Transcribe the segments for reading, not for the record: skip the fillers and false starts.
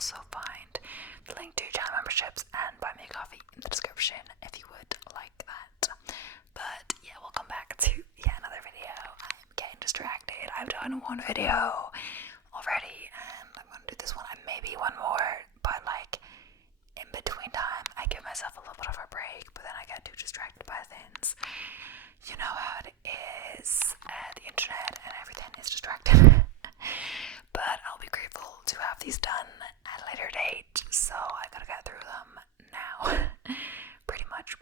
also find the link to channel memberships and buy me a coffee in the description if you would like that. But yeah, we'll come back to another video. I'm getting distracted. I've done one video already and I'm going to do this one and maybe one more, but like in between time I give myself a little bit of a break, but then I get too distracted by things. You know how it is. The internet and everything is distracting. But I'll be grateful to have these done at a later date, so I gotta get through them now. pretty much.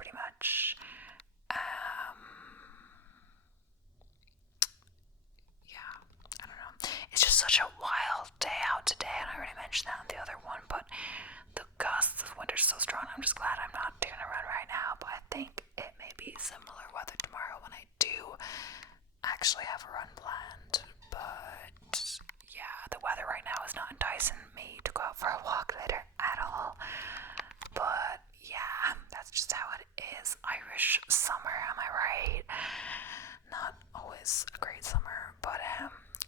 Yeah, I don't know. It's just such a wild day out today, and I already mentioned that in the other one, but the gusts of winter are so strong. I'm just glad I'm not doing a run right now, but I think it may be similar weather tomorrow when I do actually have a run planned. But yeah, the weather right now is not enticing me to go out for a walk later at all. But yeah, that's just how it is. Irish summer, am I right? Not always a great summer, but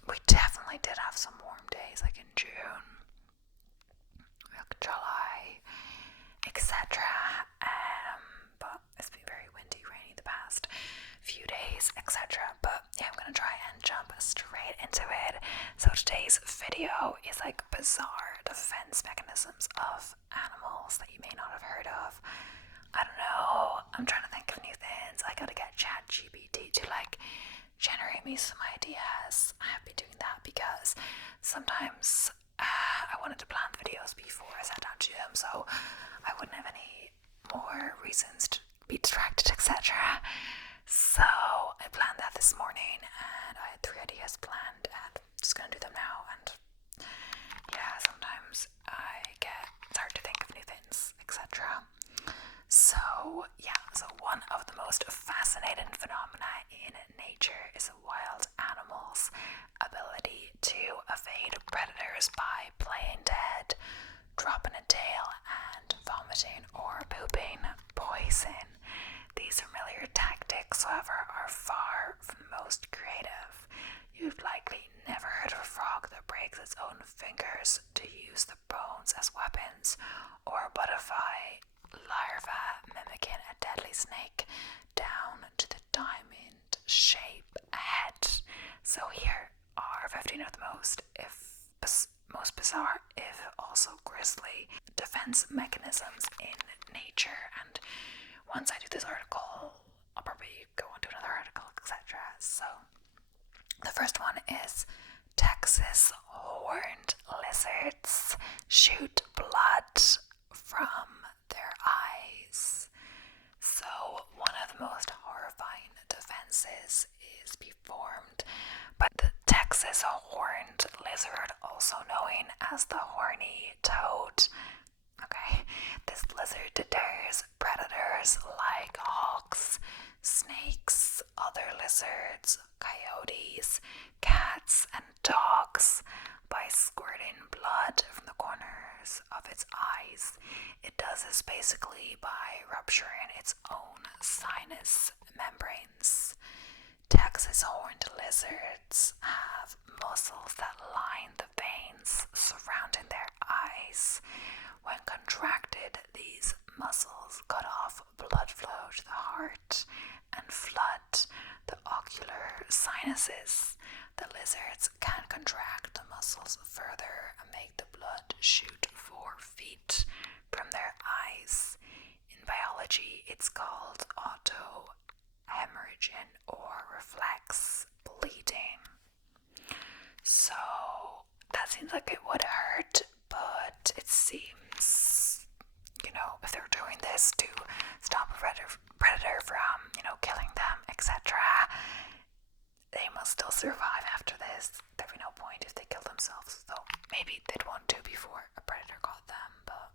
we definitely did have some warm days, like in June, like July, etc. But it's been very windy, rainy the past few days, etc. But yeah, I'm gonna try and jump straight into it. So today's video is like bizarre defense mechanisms of animals that you may not have heard of. I don't know, I'm trying to think of new things. I gotta get ChatGPT to like generate me some ideas. I have been doing that because sometimes I wanted to plan the videos before I sat down to them, so I wouldn't have any more reasons to be distracted, etc. So I planned that this morning and I had 3 ideas planned and I'm just gonna do them now. And yeah, sometimes it's hard to think of new things, etc. So yeah, one of the most fascinating phenomena in nature is a wild animal's ability to evade predators by playing dead, dropping a tail, and vomiting or pooping poison. These familiar tactics, however, are far from the most creative. You've likely never heard of a frog that breaks its own fingers to use the bones as weapons, or a butterfly larva mimicking a deadly snake down to the diamond shape head. So here are 15 of the most bizarre, if also grisly, defense mechanisms in nature. And once I do this article, I'll probably go on to another article, etc. So the first one is Texas horned lizards shoot blood from their eyes. So one of the most horrifying defenses is performed by the Texas horned lizard, also known as the horny toad. Okay, this lizard deters predators like hawks, snakes, other lizards, coyotes, cats, and dogs by squirting blood from the corners of its eyes. It does this basically by rupturing its own sinus membranes. Texas horned lizards have muscles that line the veins surrounding their eyes. When contracted, these muscles cut off blood flow to the heart and flood the ocular sinuses. The lizards can contract the muscles further and make the blood shoot 4 feet from their eyes. In biology, it's called auto-hemorrhaging or reflex bleeding. So that seems like it would hurt, but it seems, if they're doing this to stop a predator from, killing them, etc., they must still survive after this. There'd be no point if they kill themselves, though maybe they'd want to before a predator got them. But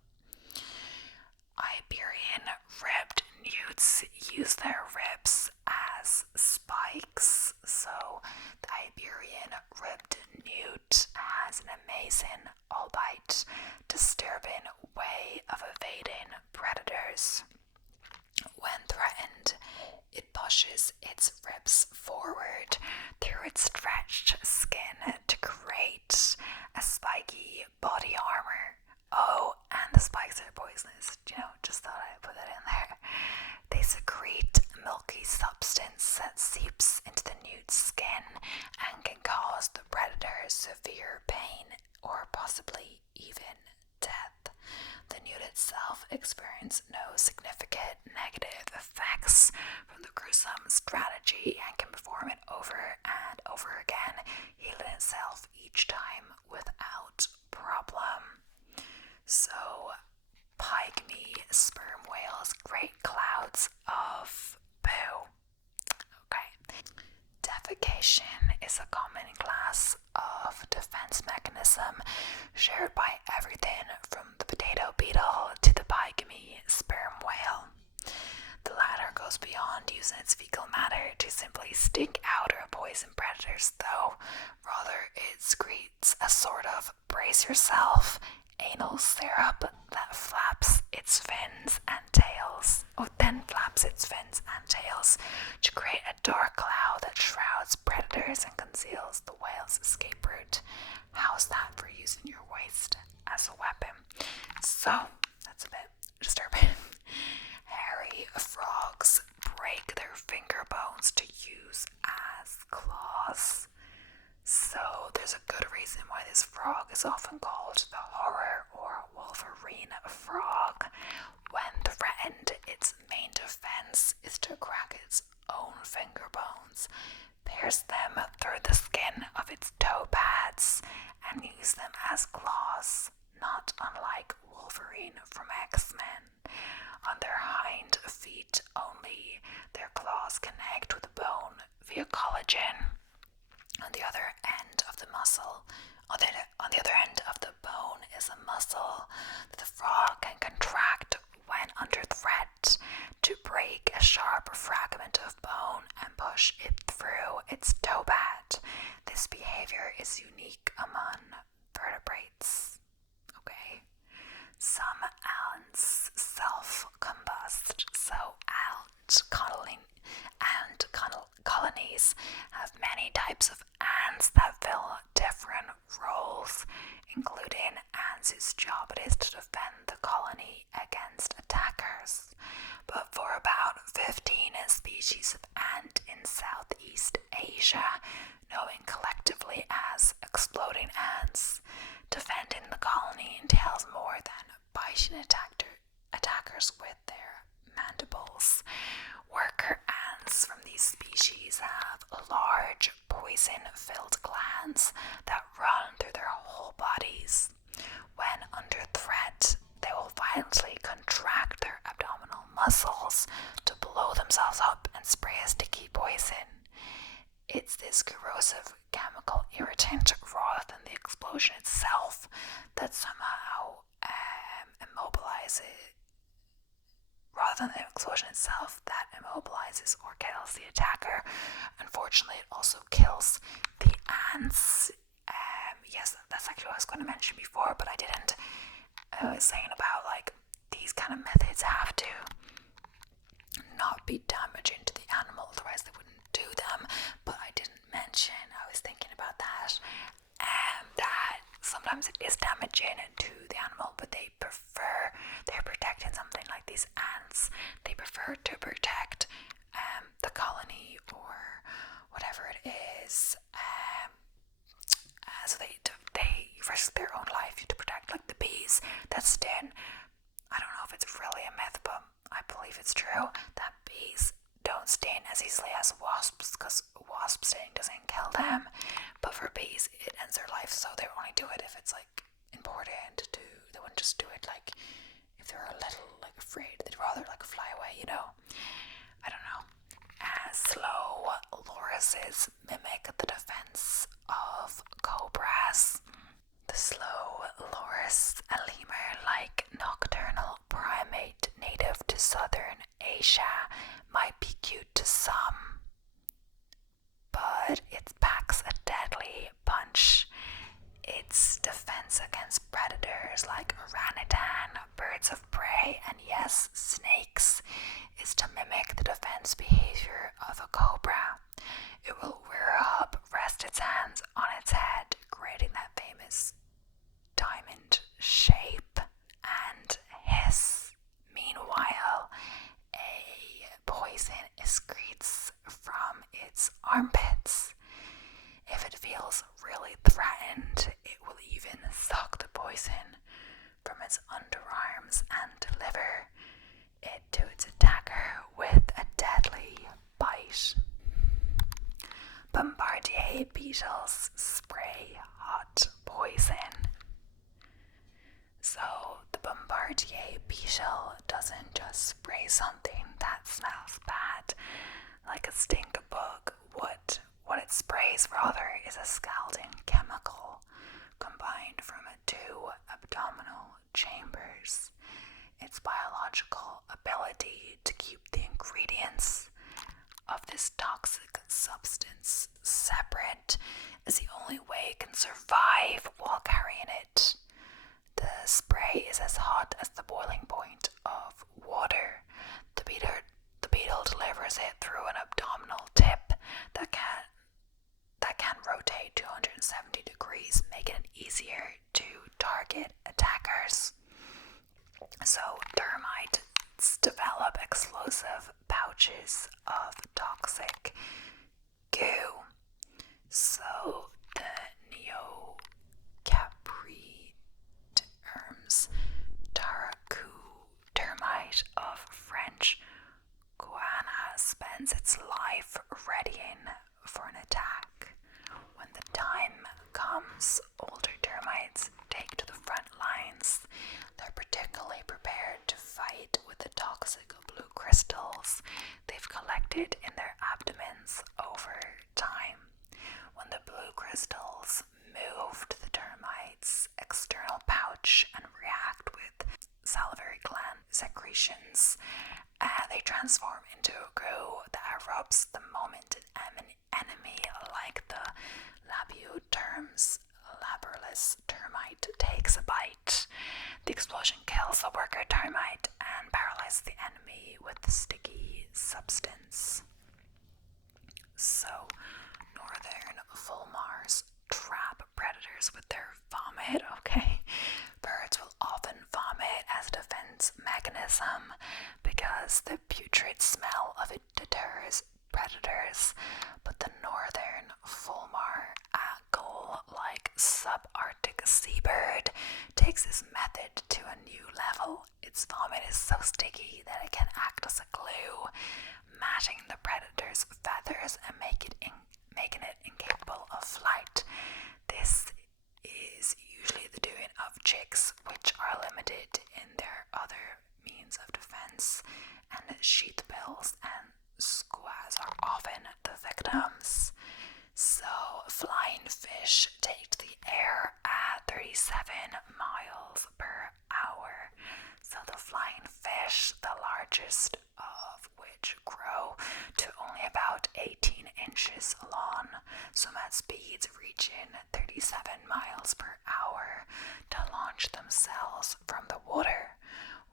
Iberian ribbed newts use their ribs as spikes. So the Iberian ribbed newt has an amazing, albeit disturbing, way of evading predators. When threatened, it pushes its ribs forward through its stretched skin to create a spiky body armor experience no significant negative effects from the gruesome strategy and can perform it over and over again, healing itself each time without problem. So, pygmy sperm whales, great clouds of poo. Okay. Defecation is a common class of defense mechanism shared by everything from the potato beetle to the pygmy sperm whale. The latter goes beyond using its fecal matter to simply stink out or poison predators, though rather it secretes a sort of brace yourself anal syrup that flaps its fins and tails. To create a dark cloud that shrouds predators and conceals the whale's escape route. How's that for using your waste as a weapon? So, that's a bit disturbing. Hairy frogs break their finger bones to use as claws. So, there's a good reason why this frog is often called the horror or wolverine frog. When threatened, its main defense is to crack its own finger bones, pierce them through the skin of its toe pads, and use them as claws, not unlike Wolverine from X-Men. On their hind feet only, their claws connect with the bone via collagen. On the other end of the bone is a muscle that the frog can contract when under threat to break a sharp fragment of bone and push it through its toe pad. This behavior is unique among vertebrates. Okay. Some ants self-combust, so colonies have many types of ants that fill different roles, including ants whose job it is to defend the colony against attackers. But for about 15 species of ant in Southeast Asia, known collectively as exploding ants, defending the colony entails more than biting attackers with their mandibles. Worker ants from these species have large poison-filled glands that run through their whole bodies. When under threat, they will violently contract their abdominal muscles to blow themselves up and spray a sticky poison. It's this corrosive chemical irritant rather than the explosion itself that somehow immobilizes or kills the attacker. Unfortunately, it also kills the ants. Yes, that's actually what I was going to mention before, but I didn't. I was saying about like these kind of methods have to not be damaging to the animal, otherwise they wouldn't do them. But I didn't mention, I was thinking about that, that sometimes it is damaging to the animal, but they're protecting something like these ants. They prefer to protect the colony or whatever it is. So they risk their own life to protect like the bees that sting. I don't know if it's really a myth, but I believe it's true that bees don't sting as easily as wasps, because wasp sting doesn't kill them, but for bees it ends their life, so they only do it if it's like important to. They wouldn't just do it like if they're a little like afraid. They'd rather like fly away, you know. I don't know. Slow lorises mimic the defense of cobras. The slow loris, a lemur-like nocturnal primate native to southern Asia, might be cute to some, but it packs a deadly punch. Its defense against predators like orangutan, birds of prey, and yes, snakes, is to mimic the defense behavior of a cobra. It will rear up, rest its hands on its head, creating that famous diamond shape, and hiss. Meanwhile, a poison excretes from its armpits. If it feels really threatened, it will even suck the poison from its underarms and liver, beetles spray hot poison. So the Bombardier Beetle doesn't just spray something that smells bad, like a stink bug. What it sprays rather is a scalding chemical combined from two abdominal chambers. Its biological ability to keep the ingredients of this toxic substance separate is the only way it can survive while carrying it. The spray is as hot as the boiling point of water. The beetle delivers it through an abdominal tip that can rotate 270 degrees, making it easier to target attackers. So termites develop explosive pouches of toxic goo. So the Neocapricorns Taracu termite of French Guiana spends its life readying for an attack. When the time comes, older termites take to the front lines. They're particularly prepared to fight with the toxic blue crystals they've collected in their abdomens over time. When the blue crystals move to the termites' external pouch and react with salivary gland secretions, they transform into a goo that erupts the moment an enemy like the Labioderms laborless termite takes a bite. The explosion kills the worker termite and paralyzes the enemy with the sticky substance. So, northern fulmars trap predators with their vomit, okay? Birds will often vomit as a defense mechanism because the putrid smell of it deters predators, but the northern fulmar, a gull-like subarctic seabird, takes this method to a new level. Its vomit is so sticky that it can act as a glue, matting the predator's feathers and making it incapable of flight. This is usually the doing of chicks, which are limited in their other means of defense, and sheathbills and squaws are often the victims. So, flying fish take to the air at 37 miles per hour. So, the flying fish, the largest of which grow to only about 18 inches long, swim at speeds reaching 37 miles per hour to launch themselves from the water.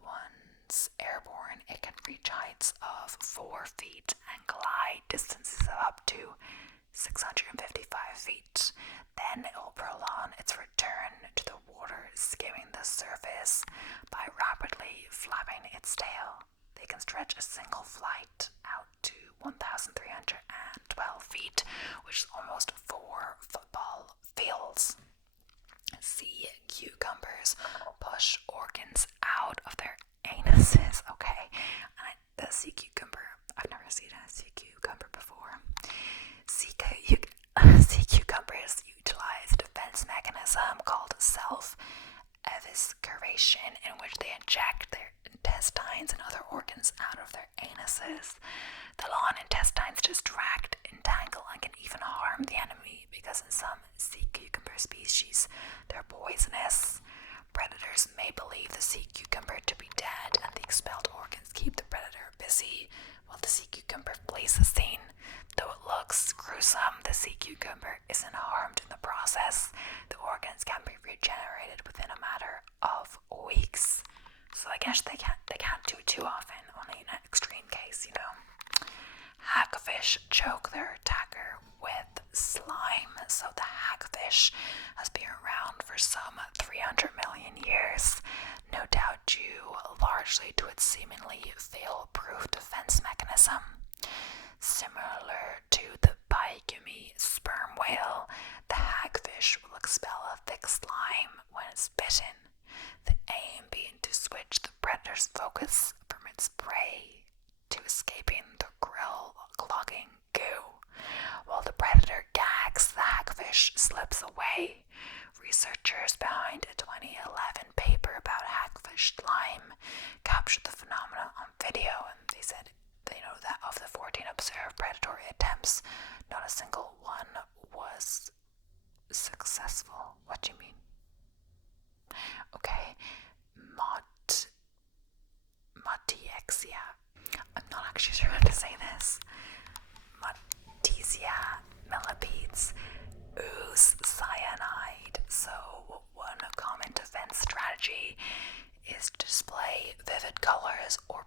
Once airborne, it can reach heights of 4 feet and glide distances of up to 655 feet. Then it will prolong its return to the water, skimming the surface by rapidly flapping its tail. They can stretch a single flight out to 1,312 feet, which is almost 4 football fields. Sea cucumbers push organs out of their anuses, okay? And the sea cucumber, I've never seen a sea cucumber before. Sea cucumbers utilize a defense mechanism called self-evisceration, in which they inject their intestines and other organs out of their anuses. The long intestines distract, entangle, and can even harm the enemy because in some sea cucumber species they're poisonous. Predators may believe the sea cucumber to be dead, and the expelled organs keep the predator busy while the sea cucumber flees the scene. Though it looks gruesome, the sea cucumber isn't harmed in the process. The organs can be regenerated within a matter of weeks. So I guess they can't do it too often, only in an extreme case, you know. Hagfish choke their attacker with slime. So the hagfish has been around for some 300 million years, no doubt due largely to its seemingly fail-proof defense mechanism. Similar to the Baigumi sperm whale, the hagfish will expel a thick slime when it's bitten, the aim being to switch the predator's focus from its prey to escaping the grill clogging goo. While the predator gags the hagfish cuttlefish slips away. Researchers behind a 2011 paper about hagfish slime captured the phenomenon on video, and they said they know that of the 14 observed predatory attempts, not a single one was successful. What do you mean? Okay, Matiexia. I'm not actually sure how to say this. Matiexia millipedes ooze cyanide. So one common defense strategy is to display vivid colors or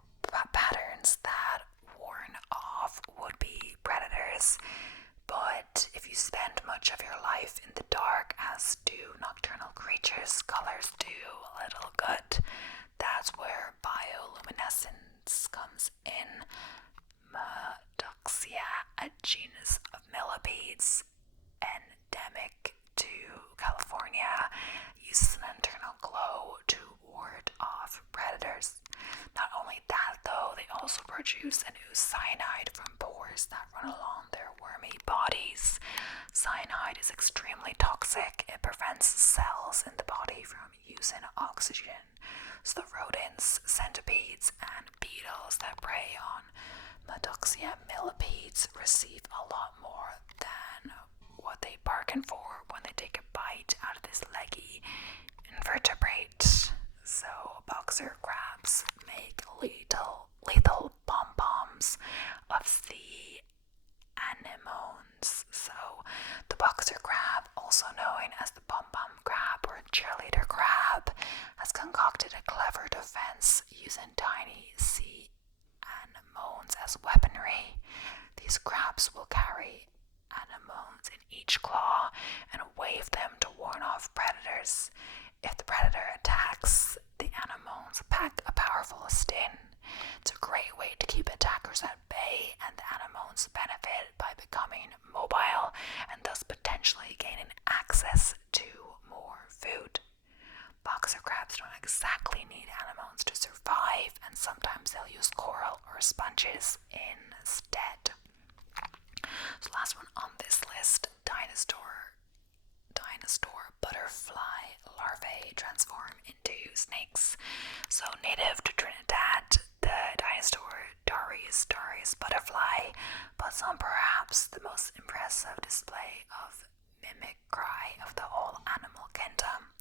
patterns that warn off would-be predators. But if you spend much of your life in the dark, as do nocturnal creatures, colors do little good. That's where bioluminescence comes in. Medoxia, a genus of millipedes endemic to California, uses an internal glow to ward off predators. Not only that, though, they also produce and ooze cyanide from pores that run along their wormy bodies. Cyanide is extremely toxic. It prevents cells in the body from using oxygen. So the rodents, centipedes, and beetles that prey on Medoxia millipedes receive a lot more than what they bargain for when they take a bite out of this leggy invertebrate. So boxer crabs make lethal pom-poms of the anemones. So the boxer crab, also known as the pom-pom crab or cheerleader crab, has concocted a clever defense using tiny sea anemones as weaponry. These crabs will carry anemones in each claw and wave them to warn off predators. If the predator attacks, the anemones pack a powerful sting. It's a great way to keep attackers at bay, and the anemones benefit by becoming mobile and thus potentially gaining access to more food. Boxer crabs don't exactly need anemones to survive, and sometimes they'll use coral or sponges instead. So last one on this list, dinosaur butterfly larvae transform into snakes. So native to Trinidad, the dinosaur Darius butterfly puts on perhaps the most impressive display of mimicry of the whole animal kingdom.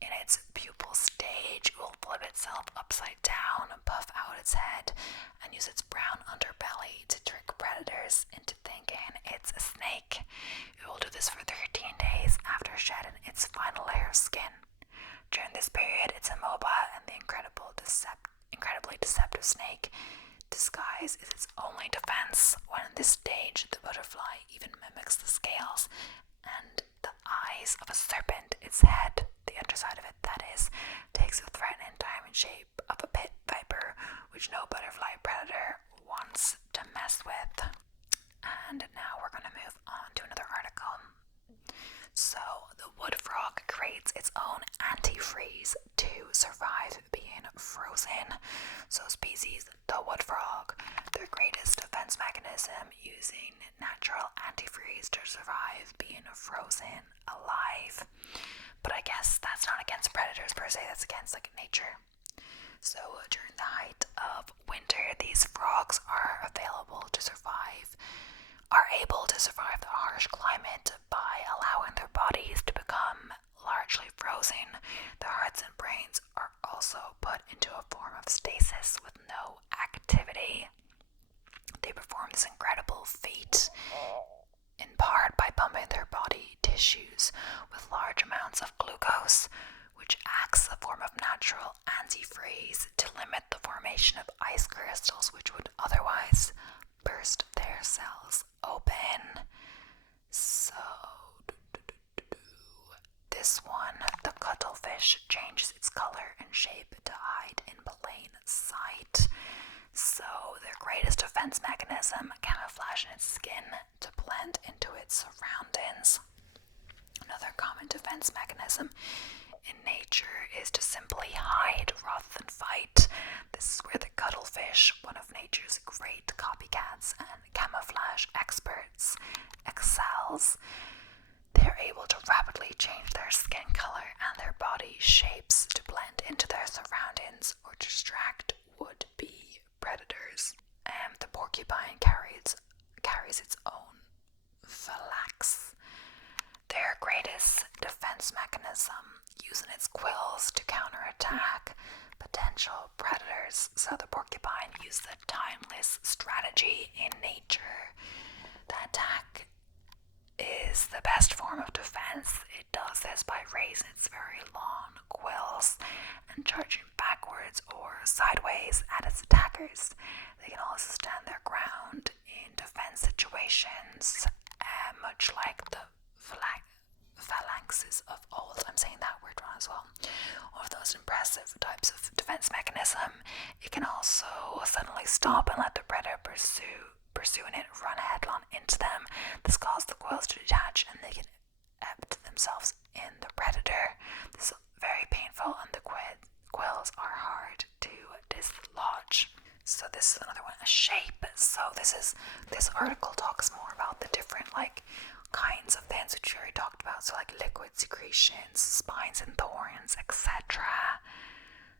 In its pupal stage, it will flip itself upside down, puff out its head, and use its brown underbelly to trick predators into thinking it's a snake. It will do this for 13 days after shedding its final layer of skin. During this period, it's immobile, and the incredibly deceptive snake disguise is its only defense. When in this stage, the butterfly even mimics the scales and the eyes of a serpent. Its head, the underside of it that is, takes a threatening diamond shape of a pit viper, which no butterfly predator wants to mess with. And now we're going to move on to another article. So, the wood frog creates its own antifreeze to survive being frozen. So, species, the wood frog, their greatest defense mechanism, using natural antifreeze to survive being frozen alive. But I guess that's not against predators per se, that's against nature. So during the height of winter, these frogs are able to survive the harsh climate by allowing their bodies to become largely frozen. Their hearts and brains are also put into a form of stasis with no activity. They perform this incredible feat in part by pumping their body tissues with large amounts of glucose, which acts as a form of natural antifreeze to limit the formation of ice crystals which would otherwise burst their cells open. So, this one, the cuttlefish, changes its color and shape to hide in plain sight. So, their greatest defense mechanism, camouflaging its skin to blend into its surroundings. Another common defense mechanism in nature is to simply hide rather than fight. This is where the cuttlefish, one of nature's great copycats and camouflage experts, excels. Their able to rapidly change their skin color and their body shapes to blend into their surroundings or distract would-be predators. The porcupine carries its own phalanx, their greatest defense mechanism, using its quills to counterattack potential predators. So the porcupine used a timeless strategy in nature. The attack is the best form of defense. It does this by raising its very long quills and charging backwards or sideways at its attackers. They can also stand their ground in defense situations, much like the phalanxes of old. I'm saying that word wrong as well. One of those impressive types of defense mechanism. It can also suddenly stop and let the predator pursuing it run headlong into them. This causes the quills to detach and they can empt themselves in the predator. This is very painful and the quills are hard to dislodge. So this is another one, a shape. So this article talks more about the different kinds of things which we already talked about. So liquid secretions, spines and thorns, etc.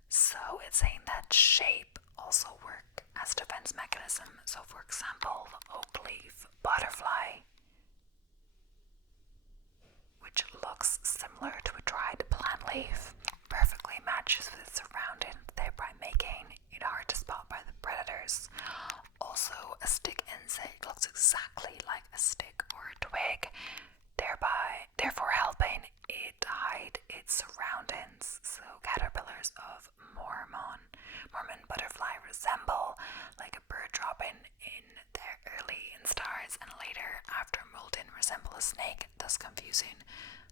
So it's saying that shape also work as defense mechanism. So for example, the oak leaf butterfly, which looks similar to a dried plant leaf, perfectly matches with its surroundings, thereby making it hard to spot by the predators. Also, a stick insect looks exactly like a stick or a twig, therefore helping it hide its surroundings. So caterpillars of Mormon butterfly resemble like a bird dropping in their early instars and later after molting resemble a snake, thus confusing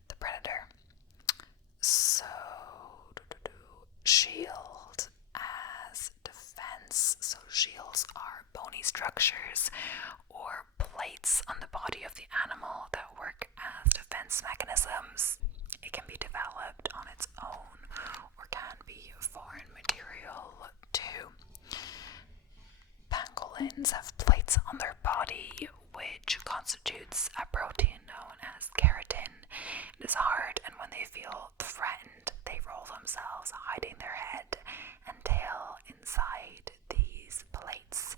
the predator. So shield as defense. So shields are bony structures or plates on the body of the animal that work as defense mechanisms. It can be developed on its own or can be foreign material too. Pangolins have plates on their body which constitutes a protein known as keratin. It is hard, and when they feel threatened, they roll themselves, hiding their head and tail inside these plates.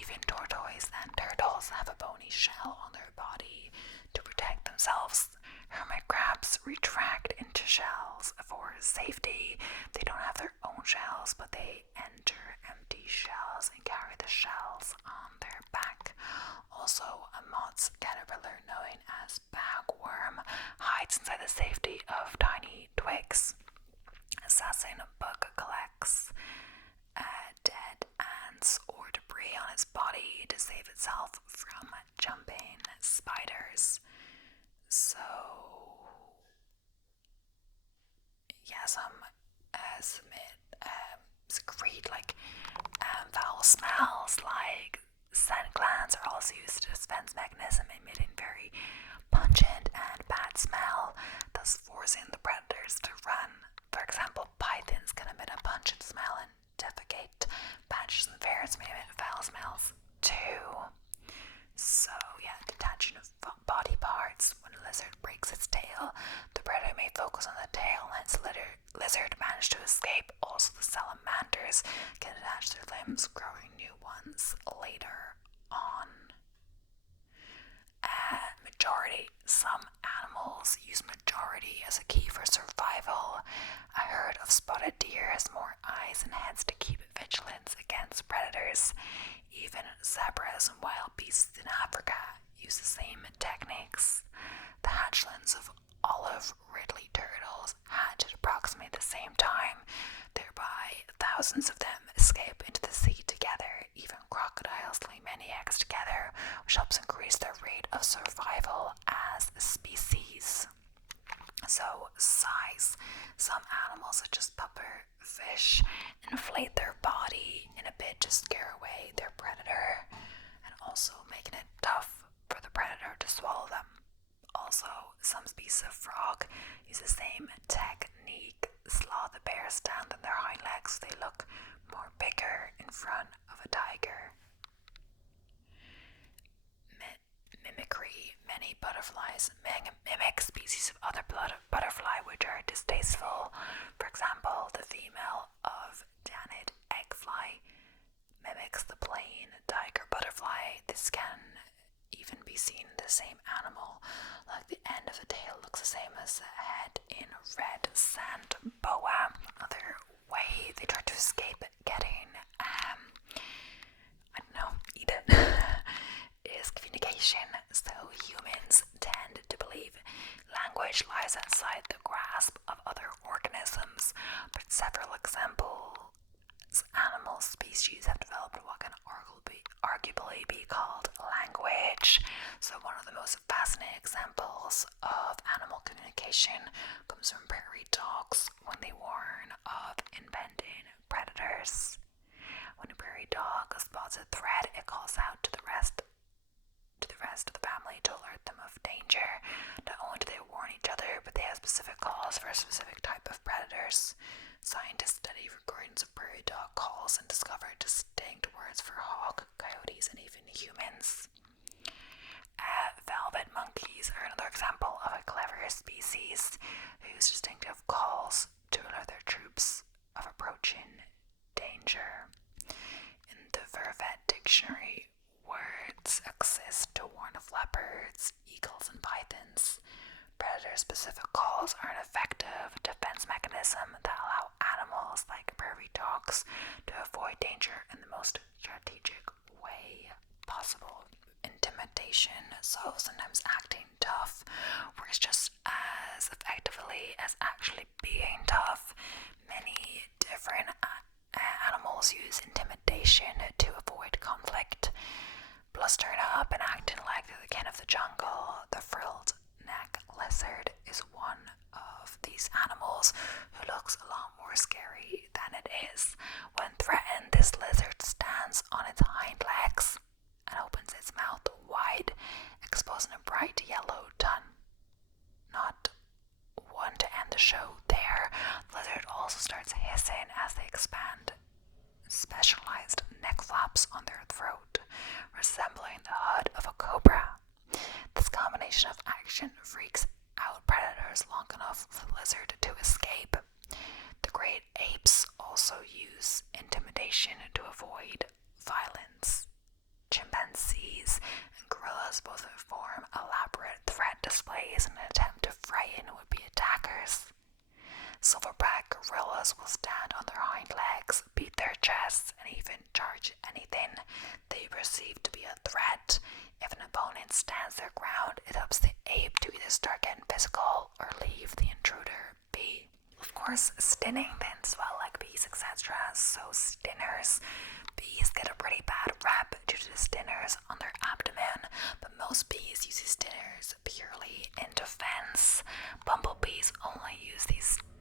Even tortoises and turtles have a bony shell on their body to protect themselves. Hermit crabs retract into shells for safety. They don't have their own shells, but they enter empty shells and carry the shells on their back. Also, a moth's caterpillar, known as bagworm, hides inside the safety of tiny twigs. Assassin bug collects dead ants or debris on its body to save itself from jumping spiders. So, some secrete foul smells, like scent glands are also used as a defense mechanism, emitting very pungent and bad smell, thus forcing the predators to run. For example, pythons can emit a pungent smell and defecate. Badgers and ferrets may emit foul smells too. So, detaching of body parts. When a lizard breaks its tail, the predator may focus on the tail, and hence lizard managed to escape. Also, the salamanders can detach their limbs, growing new ones later on. Majority. Some animals use majority as a key for survival. A herd of spotted deer has more eyes and heads to keep vigilance against predators. Even zebras and wild beasts in Africa use the same techniques. The hatchlings of olive ridley turtles hatch at approximately the same time. Thereby, thousands of them escape into the sea together. Even crocodiles lay many eggs together, which helps increase their rate of survival as a species. So, size. Some animals, such as pufferfish, inflate their body in a bid to scare away their predator, and also making it tough for the predator to swallow them. Also, some species of frog use the same technique. Sloth bears stand on their hind legs. They look more bigger in front of a tiger. Mimicry. Many Many butterflies mimic species of other butterfly which are distasteful. For example, the female of Danid eggfly mimics the plain tiger butterfly. This can even be seen in the same animal, like the end of the tail looks the same as the head in red sand boa. Another way they try to escape getting, eaten, is communication. So humans tend to believe language lies outside the grasp of other organisms, but several examples animal species have developed what can arguably be called language. So one of the most fascinating examples of animal communication comes from prairie dogs when they warn of impending predators. When a prairie dog spots a threat, it calls out to the rest of the family to alert them of danger. Not only do they warn each other, but they have specific calls for a specific type of predators. Scientists study recordings of prairie dog calls and discover distinct words for hawk, coyotes, and even humans. Velvet monkeys are another example of a clever species who use distinctive calls to alert their troops of approaching danger. In the Vervet dictionary, words exist to warn of leopards, eagles, and pythons. Predator-specific calls are an effective defense mechanism that allow animals like prairie dogs to avoid danger in the most strategic way possible. Intimidation, so sometimes acting tough, works just as effectively as actually being tough. Many different animals use intimidation to avoid conflict. Blustering up and acting like they're the king of the jungle, the frilled neck lizard is one of these animals who looks a lot more scary than it is. When threatened, this lizard stands on its hind legs and opens its mouth wide, exposing a bright yellow tongue. Not one to end the show there, the lizard also starts hissing as they expand specialized neck flaps on their throat, resembling the hood of a cobra. This combination of action freaks out predators long enough for the lizard to escape. The great apes also use intimidation to avoid violence. Chimpanzees and gorillas both form elaborate threat displays in an attempt to frighten would-be attackers. Silverback gorillas will stand on their hind legs, beat their chests, and even charge anything they perceive to be a threat. If an opponent stands their ground, it helps the ape to either start getting physical or leave the intruder be. Of course, stinning things, well, like bees, etc. So stinners. Bees get a pretty bad rap due to the stinners on their abdomen, but most bees use these stinners purely in defense. Bumblebees only use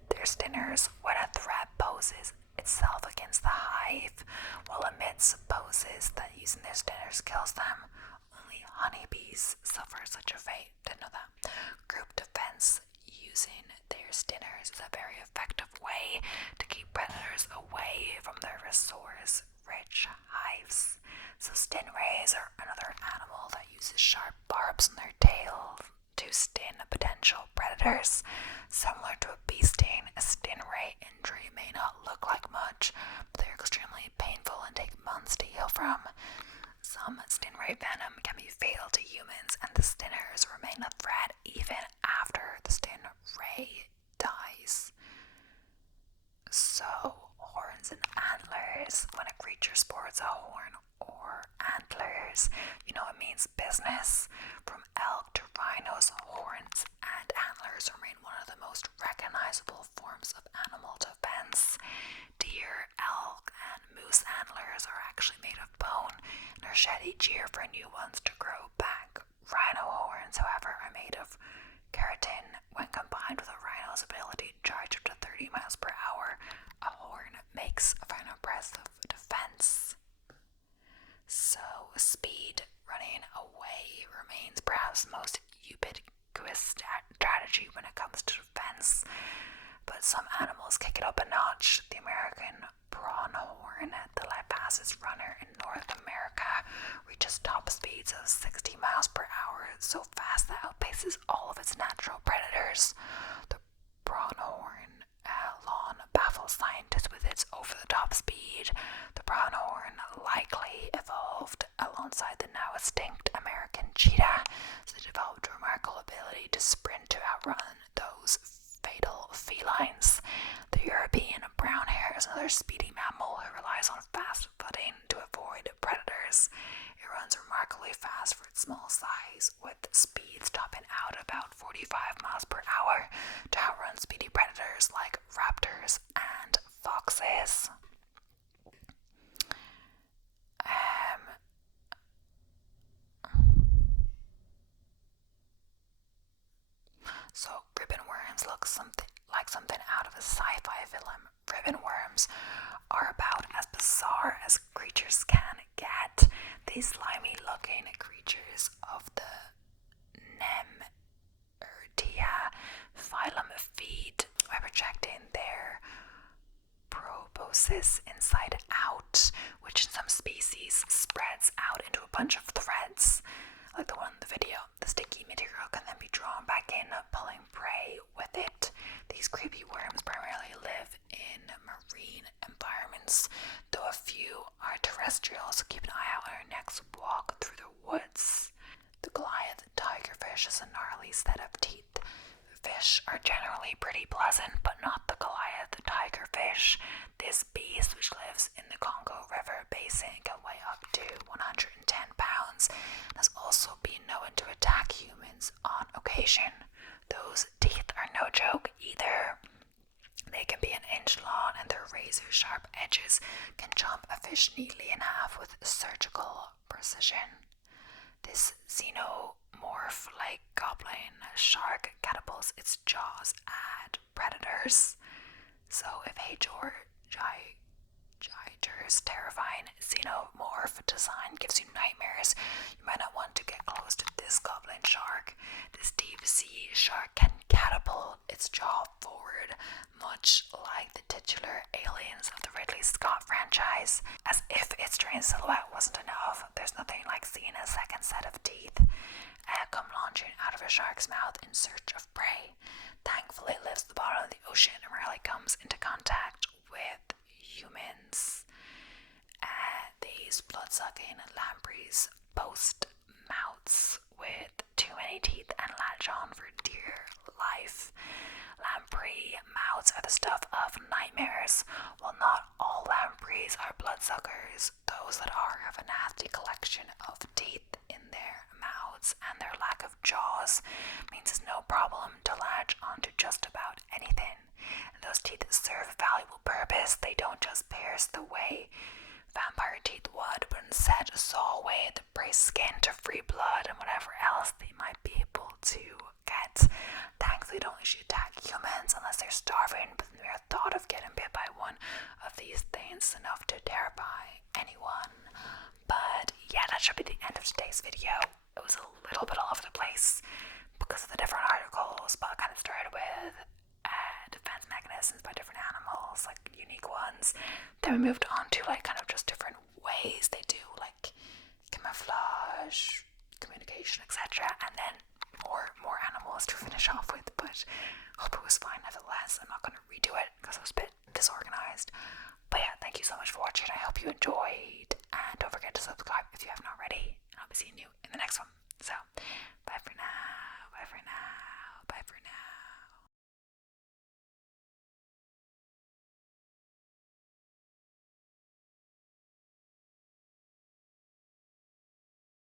their stinners when a threat poses itself against the hive, while amidst poses that using their stinners kills them. Only honeybees suffer such a fate. Didn't know that. Group defense using their stinners is a very effective way to keep predators away from their resource-rich hives. So stingrays are another animal that uses sharp barbs on their tail to sting potential predators. Similar to a bee sting, a stingray injury may not look like much, but they're extremely painful and take months to heal from. Some stingray venom can be fatal to humans, and the stingers remain a threat even after the stingray dies. So, horns and antlers. When a creature sports a horn or antlers, you know it means business. From elk to rhinos, horns and antlers remain one of the most recognizable forms of animal defense. Deer, elk, and moose antlers are actually made of bone and are shed each year for new ones to grow back. Rhino horns, however, are made of keratin. When combined with a rhino's ability to charge up to 30 miles per hour, a horn makes for an impressive defense. So, speed, running away, remains perhaps the most ubiquitous strategy when it comes to defense. But some animals kick it up a notch. The American pronghorn, the fastest runner in North America, reaches top speeds of 60 miles per hour, so fast that used with its over-the-top speed. The pronghorn likely evolved alongside the now extinct American cheetah, so they developed a remarkable ability to sprint to outrun those fatal felines. The European brown hare is another speedy mammal who relies on fast footing to avoid predators. It runs remarkably fast for its small size, with speeds topping out about 45 miles per hour to outrun speedy predators like raptors and foxes. So ribbon worms look like something out of a sci-fi film. Ribbon worms are about as bizarre as creatures can get. These slimy-looking creatures of the Nemertea phylum feed by projecting their proboscis inside out, which in some species spreads out into a bunch of threads, like the one in the video. The sticky material can then be drawn back in, pulling prey with it. These creepy worms primarily live in marine environments, though a few are terrestrial, so keep an eye out on your next walk through the woods. The Goliath tigerfish is a gnarly set of teeth. Fish are generally pretty pleasant, but not the Goliath tigerfish. This beast, which lives in the Congo River basin, can weigh up to 110 pounds and has also been known to attack humans on occasion. Those teeth are no joke either. They can be an inch long, and their razor-sharp edges can chop a fish neatly in half with surgical precision. This xenomorph-like goblin shark catapults its jaws at predators. So if Giger's terrifying xenomorph design gives you nightmares, you might not want to get close to this goblin shark. This deep-sea shark can catapult its jaw forward, much like the titular aliens of the Ridley Scott franchise. As if its strange silhouette wasn't enough, there's nothing like seeing a second set of teeth come launching out of a shark's mouth in search of prey. Thankfully, it lives at the bottom of the ocean and rarely comes into contact with humans. These blood-sucking lampreys boast mouths with too many teeth and latch on for dear life. Lamprey mouths are the stuff of nightmares. While not all lampreys are bloodsuckers, those that are have a nasty collection of teeth in their mouths, and their lack of jaws means it's no problem to latch onto just about anything. And those teeth serve a valuable purpose. They don't just pierce the way vampire teeth would, but instead saw away the prey's skin to free blood and whatever else they might be able to get. Thankfully, don't usually attack humans unless they're starving, but the mere thought of getting bit by one of these things is enough to terrify anyone. But yeah, that should be the end of today's video. It was a little bit all over the place because of the different articles, but I kind of started with defense mechanisms by different animals, like unique ones. Then we moved on to like kind of just different ways they do like camouflage, communication, etc. And then more animals to finish off with, but hope it was fine nevertheless. I'm not going to redo it because I was a bit disorganized. But yeah, thank you so much for watching. I hope you enjoyed, and don't forget to subscribe if you haven't already, and I'll be seeing you in the next one. So bye for now, bye for now, bye for now.